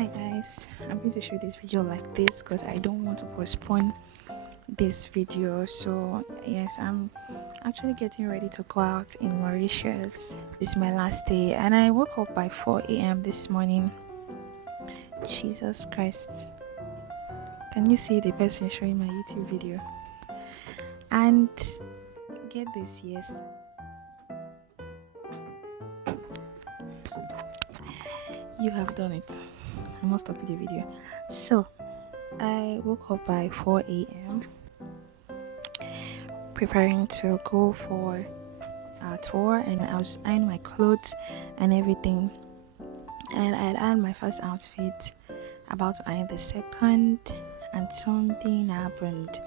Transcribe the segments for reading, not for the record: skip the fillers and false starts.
Hi guys, I'm going to show this video like this because I don't want to postpone this video. So yes, I'm actually getting ready to go out in Mauritius. This is my last day and I woke up by 4 a.m. this morning. Jesus Christ, can you see the person showing my YouTube video? And get this, yes, you have done it. I must stop the video. So I woke up by 4 a.m. preparing to go for a tour, and I was ironing my clothes and everything, and I had ironed my first outfit, about to iron the second, and something happened.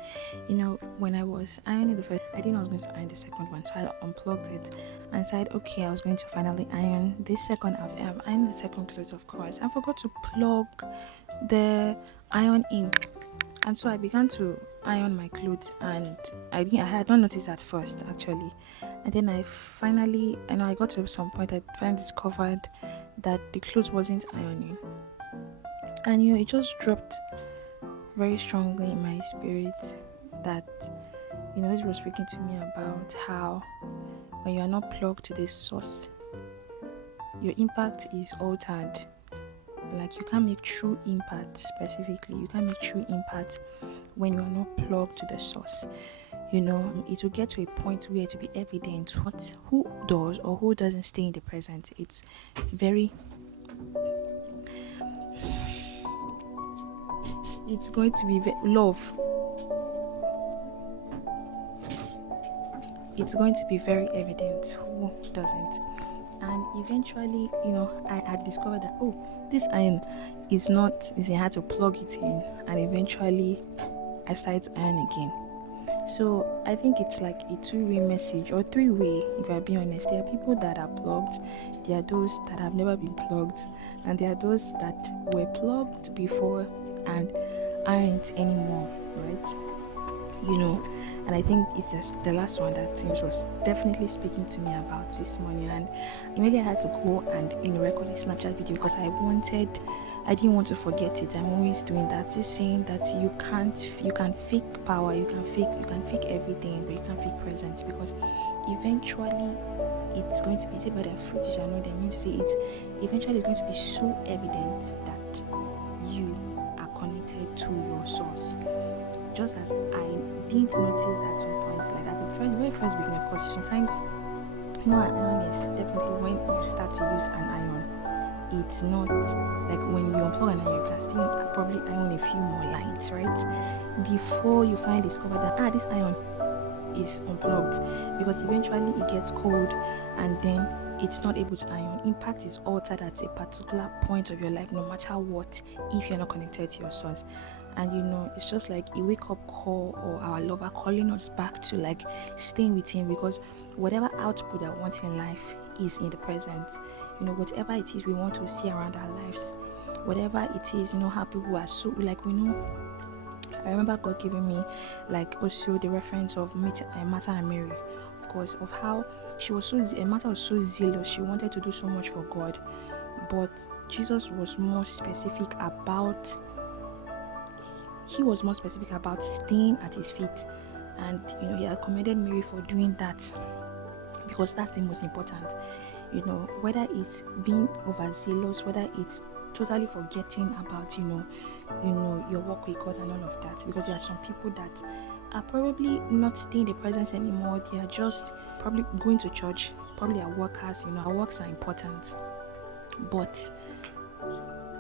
When I was ironing the first, I didn't know I was going to iron the second one, so I unplugged it and said, okay, I was going to finally iron this second outfit. I ironed the second clothes, of course. I forgot to plug the iron in, and so I began to iron my clothes, and I had not noticed at first actually, and then I finally, I got to some point, I finally discovered that the clothes wasn't ironing, and it just dropped very strongly in my spirit that this was speaking to me about how when you are not plugged to the source, your impact is altered. Like, you can't make true impact. Specifically, you can't make true impact when you are not plugged to the source. It will get to a point where it will be evident what who does or who doesn't stay in the present. It's going to be love. It's going to be very evident who doesn't. And eventually, I had discovered that, this iron is not, I had to plug it in, and eventually I started to iron again. So I think it's like a two-way message, or three-way, if I be honest. There are people that are plugged, there are those that have never been plugged, and there are those that were plugged before and aren't anymore, right? And I think it's just the last one that was definitely speaking to me about this morning. And immediately I had to go and record a Snapchat video because I didn't want to forget it. I'm always doing that, just saying that you can fake power, you can fake everything, but you can't fake presence, because eventually it's going to be said by their fruit you shall know them. I mean to say, eventually it's going to be so evident that you are connected to your source. Just as I didn't notice at some point, like at the very first beginning, of course, sometimes, an iron is definitely, when you start to use an iron, it's not like when you unplug an iron, you can still probably iron a few more lines, right? Before you finally discover that, this iron is unplugged, because eventually it gets cold and then it's not able to iron. Impact is altered at a particular point of your life, no matter what, if you're not connected to your source. And it's just like a wake-up call, or our lover calling us back to like staying with him, because whatever output I want in life is in the present. Whatever it is we want to see around our lives, whatever it is, how people are so like, I remember God giving me like also the reference of Martha and Mary, of course, of how Martha was so zealous, she wanted to do so much for God, but Jesus was more specific about staying at his feet, and he had commended Mary for doing that, because that's the most important. Whether it's being overzealous, whether it's totally forgetting about your work with God and all of that, because there are some people that are probably not staying in the presence anymore. They are just probably going to church, probably are workers. Our works are important, but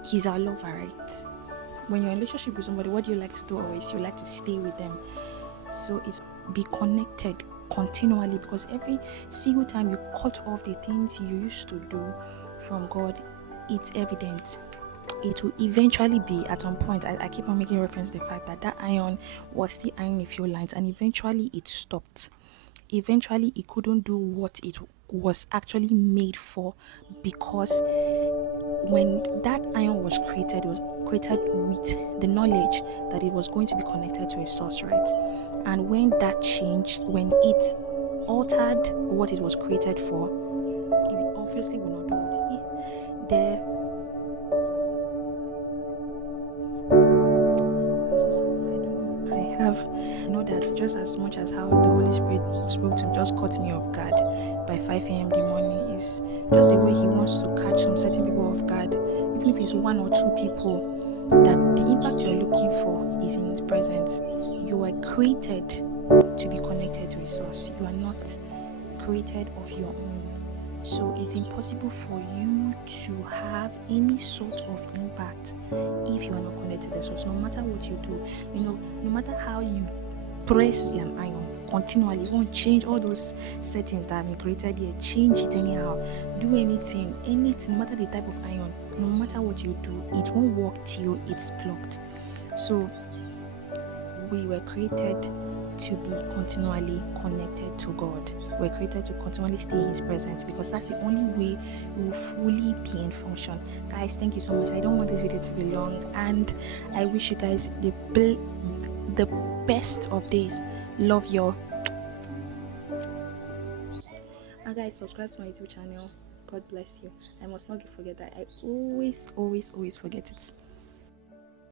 he's our lover, right? When you're in a relationship with somebody, what do you like to do always? You like to stay with them. So it's be connected continually, because every single time you cut off the things you used to do from God, it's evident. It will eventually be at some point. I keep on making reference to the fact that iron was still ironing a few lines, and eventually it stopped. Eventually it couldn't do what it was actually made for, because when that iron was created, it was created with the knowledge that it was going to be connected to a source, right? And when that changed, when it altered what it was created for, it obviously will not do what it did. I know that just as much as how the Holy Spirit spoke to me, just caught me off guard by 5 a.m. in the morning, is just the way He wants to catch some certain people off guard, even if it's 1 or 2 people. That the impact you're looking for is in His presence. You are created to be connected to a source. You are not created of your own. So it's impossible for you to have any sort of impact if you are not connected to the source. No matter what you do, no matter how you press an iron continually, you won't change all those settings that have been created here, change it anyhow, do anything, no matter the type of iron, no matter what you do, it won't work till it's plugged. So we were created to be continually connected to God. We're created to continually stay in His presence, because that's the only way we will fully be in function. Guys, thank you so much. I don't want this video to be long, and I wish you guys the best of days. Love you. And guys, subscribe to my YouTube channel. God bless you. I must not forget that. I always forget it.